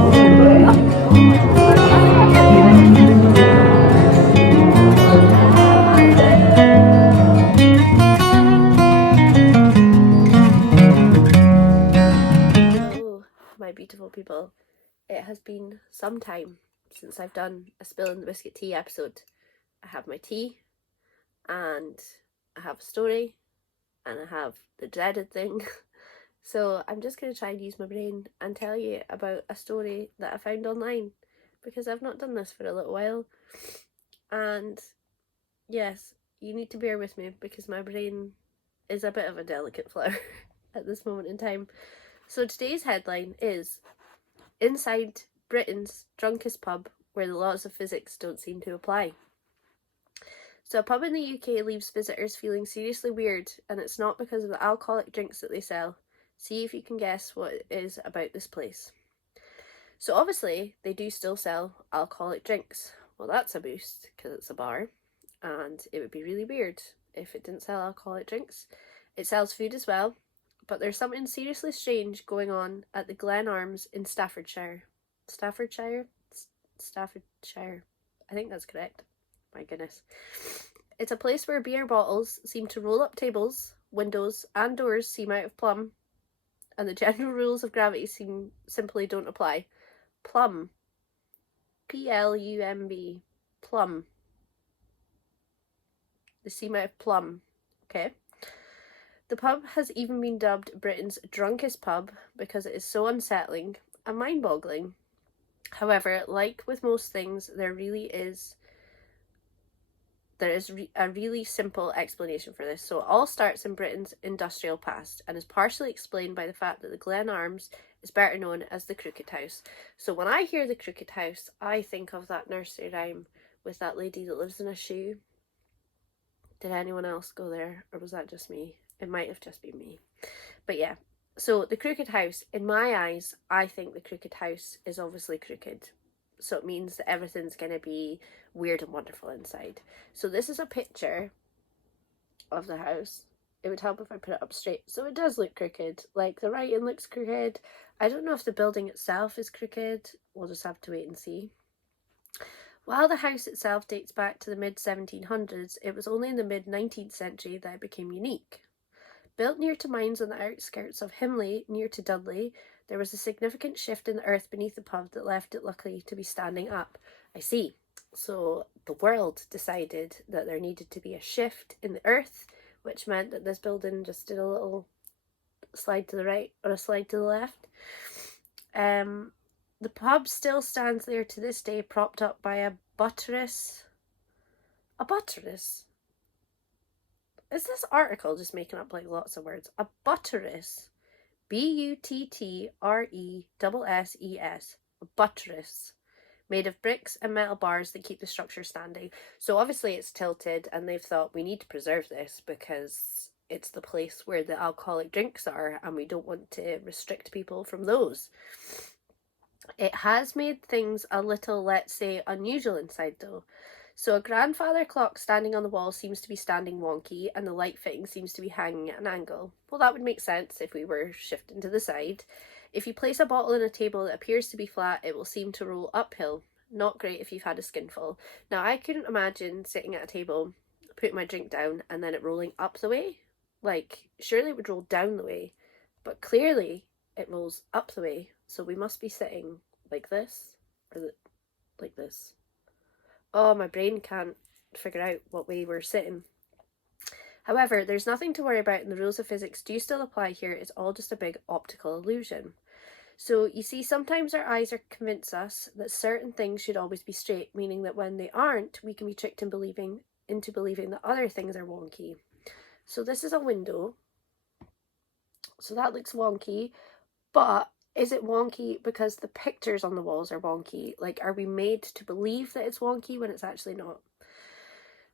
Hello, my beautiful people. It has been some time since I've done a Spill in the Biscuit tea episode. I have my tea, and I have a story, and I have the dreaded thing. So I'm just going to try and use my brain and tell you about a story that I found online, because I've not done this for a little while. And yes, you need to bear with me because my brain is a bit of a delicate flower at this moment in time. So today's headline is Inside Britain's Drunkest Pub Where the Laws of Physics Don't Seem to Apply. So a pub in the UK leaves visitors feeling seriously weird, and it's not because of the alcoholic drinks that they sell. See if you can guess what it is about this place. So obviously they do still sell alcoholic drinks. Well, that's a boost because it's a bar, and it would be really weird if it didn't sell alcoholic drinks. It sells food as well, but there's something seriously strange going on at the Glen Arms in Staffordshire. Staffordshire? Staffordshire. I think that's correct. My goodness. It's a place where beer bottles seem to roll up tables, windows and doors seem out of plumb, and the general rules of gravity simply don't apply. Plumb. Plumb. Plumb. They seem out of plumb. Okay. The pub has even been dubbed Britain's drunkest pub because it is so unsettling and mind-boggling. However, like with most things, there is a really simple explanation for this. So it all starts in Britain's industrial past and is partially explained by the fact that the Glen Arms is better known as the Crooked House. So when I hear the Crooked House, I think of that nursery rhyme with that lady that lives in a shoe. Did anyone else go there, or was that just me? It might have just been me. But yeah, so the Crooked House, in my eyes, I think the Crooked House is obviously crooked. So it means that everything's going to be weird and wonderful inside. So this is a picture of the house. It would help if I put it up straight. So it does look crooked. Like, the writing looks crooked. I don't know if the building itself is crooked. We'll just have to wait and see. While the house itself dates back to the mid-1700s, it was only in the mid-19th century that it became unique. Built near to mines on the outskirts of Himley, near to Dudley, there was a significant shift in the earth beneath the pub that left it lucky to be standing up. I see. So the world decided that there needed to be a shift in the earth, which meant that this building just did a little slide to the right or a slide to the left. The pub still stands there to this day, propped up by a buttress. A buttress? Is this article just making up like lots of words? A buttress. Buttress. A buttress. Made of bricks and metal bars that keep the structure standing. So obviously it's tilted, and they've thought we need to preserve this because it's the place where the alcoholic drinks are, and we don't want to restrict people from those. It has made things a little, let's say, unusual inside though. So a grandfather clock standing on the wall seems to be standing wonky, and the light fitting seems to be hanging at an angle. Well, that would make sense if we were shifting to the side. If you place a bottle on a table that appears to be flat, it will seem to roll uphill. Not great if you've had a skinful. Now, I couldn't imagine sitting at a table, putting my drink down, and then it rolling up the way. Like, surely it would roll down the way, but clearly it rolls up the way, so we must be sitting like this, or like this. Oh, my brain can't figure out what way we're sitting. However, there's nothing to worry about, and the rules of physics do still apply here. It's all just a big optical illusion. So you see, sometimes our eyes are convince us that certain things should always be straight, meaning that when they aren't, we can be tricked into believing that other things are wonky. So this is a window. So that looks wonky, but is it wonky because the pictures on the walls are wonky? Like, are we made to believe that it's wonky when it's actually not?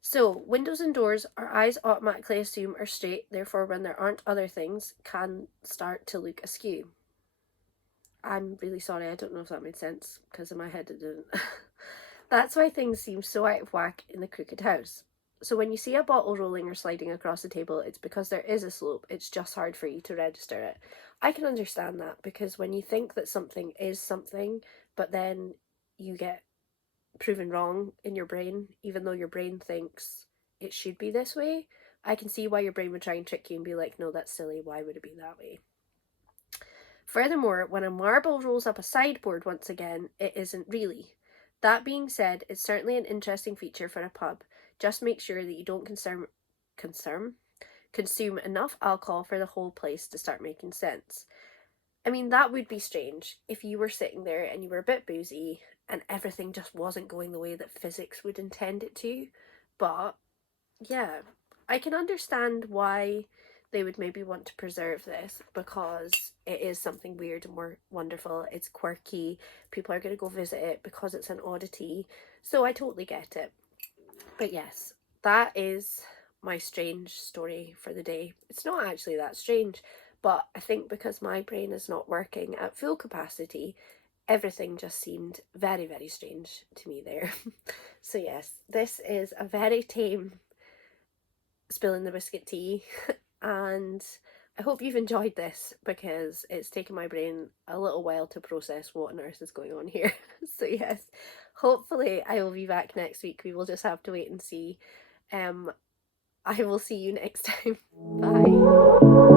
So, windows and doors our eyes automatically assume are straight, therefore when there aren't other things, can start to look askew. I'm really sorry, I don't know if that made sense, because in my head it didn't. That's why things seem so out of whack in the Crooked House. So when you see a bottle rolling or sliding across the table, it's because there is a slope. It's just hard for you to register it. I can understand that, because when you think that something is something, but then you get proven wrong in your brain, even though your brain thinks it should be this way, I can see why your brain would try and trick you and be like, no, that's silly. Why would it be that way? Furthermore, when a marble rolls up a sideboard once again, it isn't really. That being said, it's certainly an interesting feature for a pub. Just make sure that you don't consume enough alcohol for the whole place to start making sense. I mean, that would be strange if you were sitting there and you were a bit boozy and everything just wasn't going the way that physics would intend it to. But yeah, I can understand why they would maybe want to preserve this, because it is something weird and more wonderful. It's quirky. People are going to go visit it because it's an oddity. So I totally get it. But yes, that is my strange story for the day. It's not actually that strange, but I think because my brain is not working at full capacity, everything just seemed very, very strange to me there. So yes, this is a very tame spilling the biscuit tea, and I hope you've enjoyed this, because it's taken my brain a little while to process what on earth is going on here. So yes, hopefully I will be back next week. We will just have to wait and see. I will see you next time. Bye.